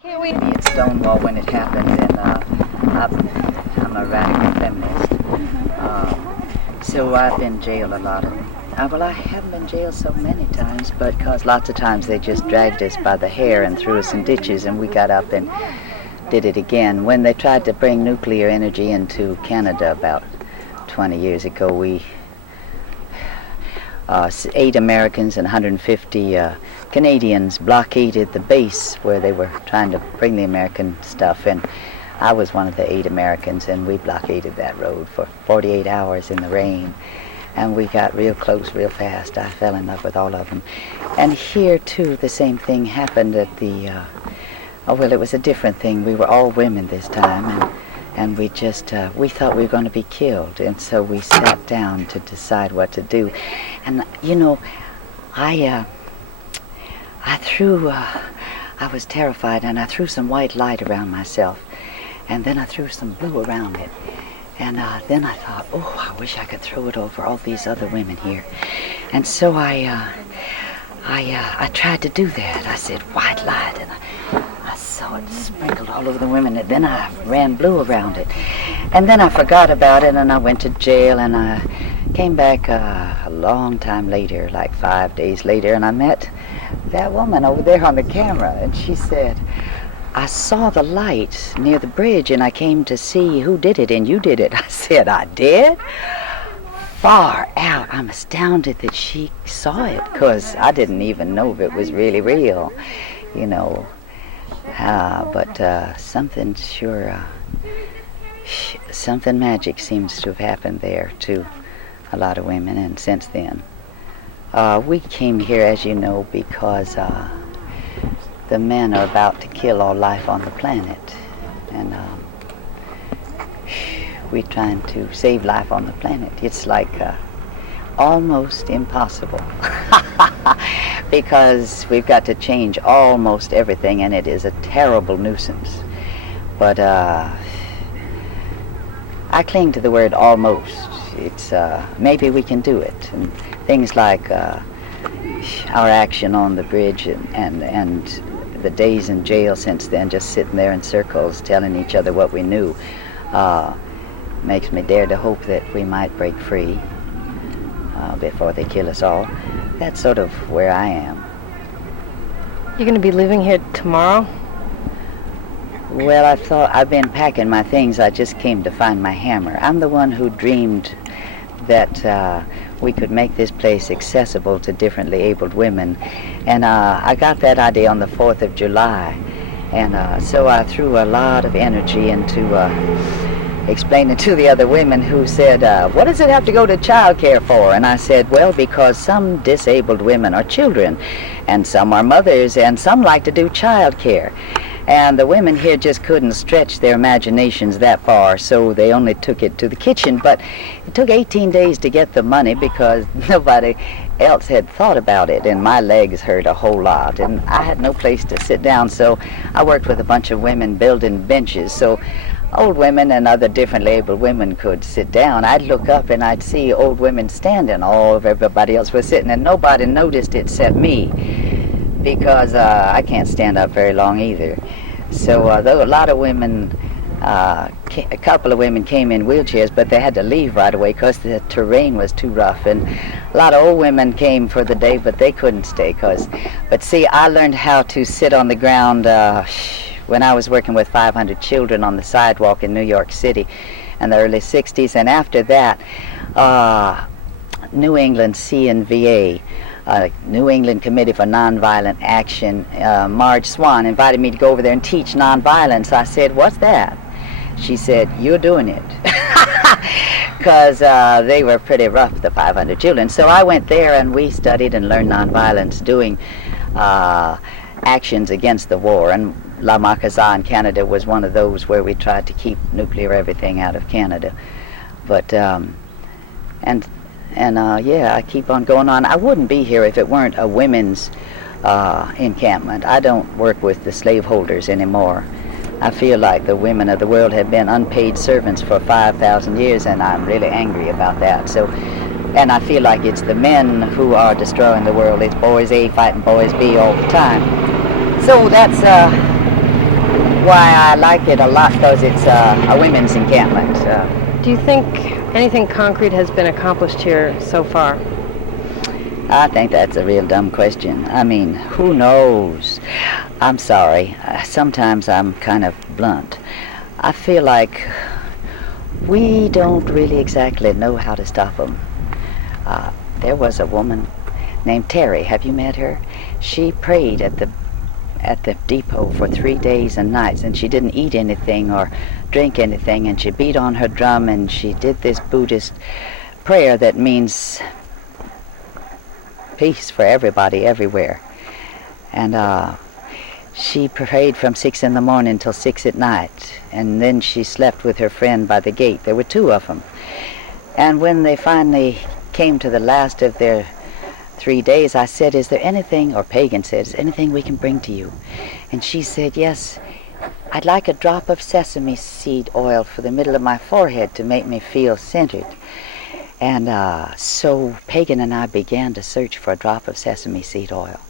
Can't we? At Stonewall when it happened, and I'm a radical feminist. So I've been jailed a lot. Well, I haven't been jailed so many times, but because lots of times they just dragged us by the hair and threw us in ditches, and we got up and did it again. When they tried to bring nuclear energy into Canada about 20 years ago, we 8 Americans and 150 Canadians blockaded the base where they were trying to bring the American stuff, and I was one of the 8 Americans, and we blockaded that road for 48 hours in the rain, and we got real close real fast. I fell in love with all of them. And here too the same thing happened at the well, it was a different thing. We were all women this time, and we just we thought we were going to be killed, and so we sat down to decide what to do. And you know, I was terrified, and I threw some white light around myself, and then I threw some blue around it, and then I thought, oh, I wish I could throw it over all these other women here. And so I tried to do that. I said white light, and I saw it sprinkled all over the women, and then I ran blue around it. And then I forgot about it, and I went to jail, and I came back a long time later, like 5 days later, and I met that woman over there on the camera, and she said, I saw the light near the bridge, and I came to see who did it, and you did it. I said, I did? Far out. I'm astounded that she saw it, because I didn't even know if it was really real, you know. But something sure, something magic seems to have happened there to a lot of women, and since then. We came here, as you know, because the men are about to kill all life on the planet, and we're trying to save life on the planet. It's like almost impossible because we've got to change almost everything, and it is a terrible nuisance. But I cling to the word almost. It's maybe we can do it, and things like our action on the bridge and the days in jail since then, just sitting there in circles telling each other what we knew, makes me dare to hope that we might break free before they kill us all. That's sort of where I am. You're going to be leaving here tomorrow? Well, I've been packing my things. I just came to find my hammer. I'm the one who dreamed that we could make this place accessible to differently abled women. And I got that idea on the 4th of July. And so I threw a lot of energy into explaining to the other women who said, what does it have to go to child care for? And I said, well, because some disabled women are children, and some are mothers, and some like to do child care. And the women here just couldn't stretch their imaginations that far, so they only took it to the kitchen. But it took 18 days to get the money because nobody else had thought about it, and my legs hurt a whole lot, and I had no place to sit down, so I worked with a bunch of women building benches, so old women and other differently abled women could sit down. I'd look up and I'd see old women standing. All of everybody else was sitting, and nobody noticed it except me, because I can't stand up very long either. So though a lot of women, a couple of women came in wheelchairs, but they had to leave right away because the terrain was too rough. And a lot of old women came for the day, but they couldn't stay. But see, I learned how to sit on the ground when I was working with 500 children on the sidewalk in New York City in the early 60s. And after that, New England CNVA, New England Committee for Nonviolent Action, Marge Swan invited me to go over there and teach nonviolence. I said, what's that? She said, you're doing it. Because they were pretty rough, the 500 children. So I went there and we studied and learned nonviolence, doing actions against the war. And La Macaza in Canada was one of those where we tried to keep nuclear everything out of Canada. But, yeah, I keep on going on. I wouldn't be here if it weren't a women's encampment. I don't work with the slaveholders anymore. I feel like the women of the world have been unpaid servants for 5,000 years, and I'm really angry about that. So, and I feel like it's the men who are destroying the world. It's boys A fighting boys B all the time. So that's Why, I like it a lot because it's a women's encampment. Do you think anything concrete has been accomplished here so far? I think that's a real dumb question. I mean, who knows? I'm sorry. Sometimes I'm kind of blunt. I feel like we don't really exactly know how to stop them. There was a woman named Terry. Have you met her? She prayed at the depot for 3 days and nights, and she didn't eat anything or drink anything, and she beat on her drum, and she did this Buddhist prayer that means peace for everybody everywhere. And she prayed from 6 in the morning till 6 at night, and then she slept with her friend by the gate. There were 2 of them. And when they finally came to the last of their 3 days, I said, is there anything, or Pagan said, is there anything we can bring to you? And she said, yes, I'd like a drop of sesame seed oil for the middle of my forehead to make me feel centered. And so Pagan and I began to search for a drop of sesame seed oil.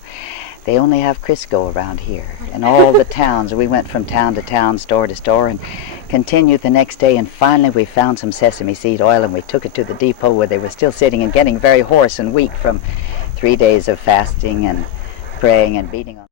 They only have Crisco around here. In all the towns, we went from town to town, store to store, and continued the next day, and finally we found some sesame seed oil, and we took it to the depot where they were still sitting and getting very hoarse and weak from 3 days of fasting and praying and beating on.